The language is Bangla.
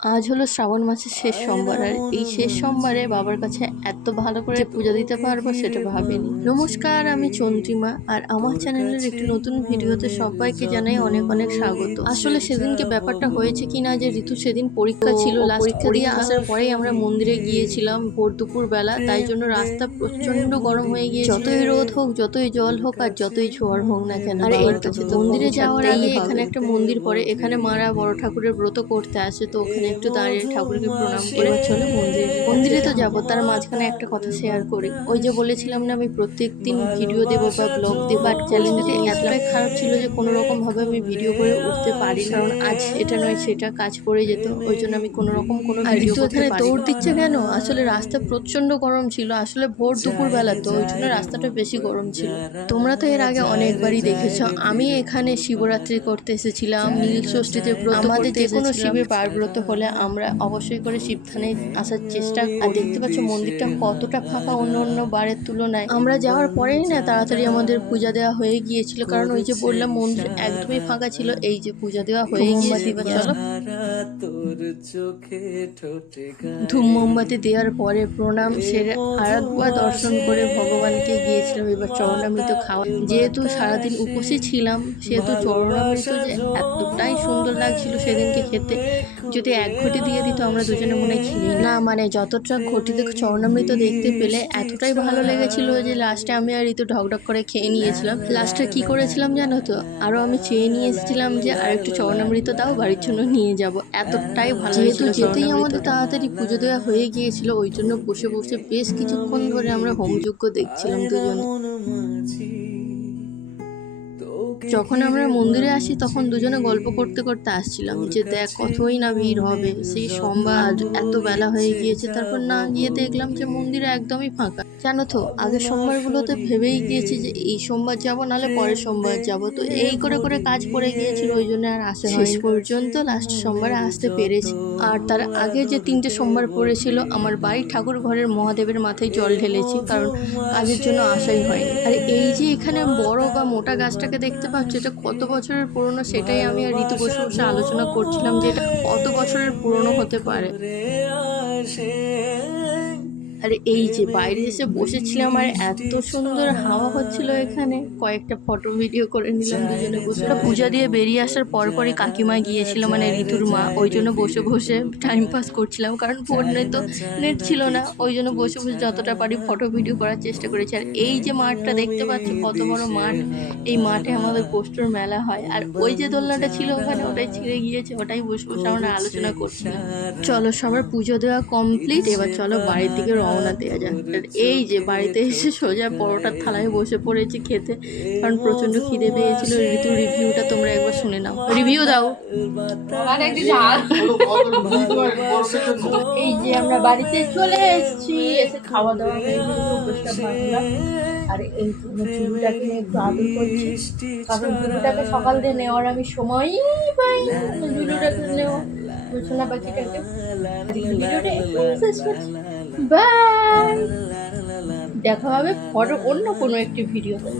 আজ হলো শ্রাবণ মাসের শেষ সোমবার আর এই শেষ সোমবারে বাবার কাছে এত ভালো করে পূজা দিতে পারব সেটা ভাবিনি। নমস্কার আমি চন্দ্রিমা আর আমার চ্যানেলের একটি নতুন ভিডিওতে সবাইকে জানাই অনেক অনেক স্বাগত। আসলে সেদিনকে ব্যাপারটা হয়েছে কিনা যে ঋতু সেদিন পরীক্ষা ছিল পরীক্ষা দিয়ে আসার পরেই আমরা মন্দিরে গিয়েছিলাম ভোর দুপুর বেলা তাই জন্য রাস্তা প্রচণ্ড গরম হয়ে গিয়ে যতই রোদ হোক যতই জল হোক আর যতই ঝড় হোক না কেন আর এই তো মন্দিরে যাওয়ার আগে এখানে একটা মন্দির পড়ে এখানে মারা বড় ঠাকুরের ব্রত করতে আসে তো ওখানে একটু দাঁড়িয়ে ঠাকুরকে প্রণাম করে চলে মন্দিরে মন্দিরে তো যাব তার মাঝখানে একটা কথা শেয়ার করি। ওই যে বলেছিলাম না আমি প্রত্যেক দিন ভিডিও দেবো বা ব্লগ দেবো বাট চ্যালেঞ্জটা এতটাই খারাপ ছিল যে কোনো রকম ভাবে আমি ভিডিও করে উঠতে পারি কারণ আজ এটা নয় সেটা কাজ পড়ে যেত ওই জন্য আমি কোনো রকম কোনো ভিডিও করতে পারি দৌড় দিচ্ছে কেন? আসলে রাস্তা প্রচণ্ড গরম ছিল আসলে ভোর দুপুর বেলা তো ওই জন্য রাস্তাটা বেশি গরম ছিল। তোমরা তো এর আগে অনেকবারই দেখেছ আমি এখানে শিবরাত্রি করতে এসেছিলাম নীল ষষ্ঠীতে ব্রত আমাদের যে কোনো শিবের বার ব্রত হলে আমরা অবশ্যই করে শিবথানে আসার চেষ্টা আর দেখতে পাচ্ছ মন্দিরটা কতটা ফাঁকা অন্য অন্য বারের তুলনায়। আমরা যাওয়ার পরেই না তাড়াতাড়ি আমাদের পূজা দেওয়া হয়ে গিয়েছিল। কারণ ওই যে বললাম মন্দির একদমই ফাঁকা ছিল। এই যে পূজা দেওয়া হয়ে গিয়েছে। এবার চলো। তোর চোখে ঠোঁটে ধূম মোমবাতি দেওয়ার পরে প্রণাম সেরে আরেকবার দর্শন করে ভগবানকে গিয়েছিলাম। এবার চরণামৃত খাওয়া। যেহেতু সারাদিন উপসী ছিলাম সেহেতু চরণামৃত যে এতটাই সুন্দর লাগছিল সেদিনকে খেতে। যদি এক ঘটি দিয়ে দিত আমরা দুজনে মনে খেয়ে না মানে যতটা ঘটিতে চরণামৃত দেখতে পেলে এতটাই ভালো লেগেছিল যে লাস্টে আমি আর ঋতু ঢকঢক করে খেয়ে নিয়েছিলাম। লাস্টে কি করেছিলাম জানো তো? আরও আমি চেয়ে নিয়ে এসেছিলাম যে আর একটু চরণামৃত দাও বাড়ির জন্য নিয়ে যাব। এতটাই ভালো যেহেতু যেতেই আমাদের তাড়াতাড়ি পুজো দেওয়া হয়ে গিয়েছিল ওই জন্য বসে বসে বেশ কিছুক্ষণ ধরে আমরা হোমযজ্ঞ দেখছিলাম দুজনে। যখন আমরা মন্দিরে আসি তখন দুজনে গল্প করতে করতে আসছিলাম যে দেখ কতই না ভিড় হবে। সেই সোমবার এত বেলা হয়ে গিয়েছে তারপর না গিয়ে দেখলাম যে মন্দিরে একদমই ফাঁকা। জানো তো আগের সোমবারগুলোতে ভেবেই গিয়েছি যে এই সোমবার যাব নাহলে পরের সোমবার যাব। তো এই করে করে কাজ পড়ে গিয়েছিল ওই জন্য আর আসে শেষ পর্যন্ত লাস্ট সোমবারে আসতে পেরেছি। আর তার আগে যে তিনটে সোমবার পড়েছিল আমার বাড়ির ঠাকুর ঘরের মহাদেবের মাথায় জল ঢেলেছি কারণ কাজের জন্য আসাই হয়নি। আর এই যে এখানে বড় বা মোটা গাছটাকে দেখতে পাচ্ছ এটা কত বছরের পুরনো সেটাই আমি আর ঋতু বসে বসে আলোচনা করছিলাম যে এটা কত বছরের পুরনো হতে পারে। আর এই যে বাইরে এসে বসেছিলাম আর এত সুন্দর হাওয়া হচ্ছিল এখানে। কয়েকটা ফটো ভিডিও করে নিলাম, দুজনে বসে। পূজা দিয়ে বেরিয়ে আসার পর পরই কাকিমা গিয়েছিল মানে ঋতুর মা। ওই জন্য বসে বসে টাইম পাস করছিলাম, কারণ ফোনে তো নেট ছিল না। ওই জন্য বসে বসে যতটা পারি ফটো ভিডিও করার চেষ্টা করেছি। আর এই যে মাঠটা দেখতে পাচ্ছ, কত বড় মাঠ। এই মাঠে আমাদের পোস্টার মেলা হয়। আর ওই যে দোলনাটা ছিল ওখানে, ওটাই ছিঁড়ে গিয়েছে, ওটাই বসে বসে আমরা আলোচনা করছিলাম। চলো, সবার পুজো দেওয়া কমপ্লিট এবার চলো বাড়ির দিকে রওনা দেওয়া যাক আর এই যে বাড়িতে এসে সোজা পরোটার থালায় বসে পড়েছি খেতে কারণ প্রচণ্ড খিদে পেয়েছিল। ঋতুর রিভিউটা তোমরা একবার শুনে নাও। রিভিউ দাও। এই যে আমরা বাড়িতে চলে এসেছি এসে খাওয়া দাওয়া আর এই চুলটাকে নিয়ে একটু আদর করছি। কারণ জুলুটাকে সকাল দিয়ে নেওয়ার আমি সময়ই পাই না জুলুটাকে নেওয়া সোনা কালকে ভিডিওটা এখানেই শেষ করছি বাই দেখা হবে পরে অন্য কোনো একটি ভিডিওতে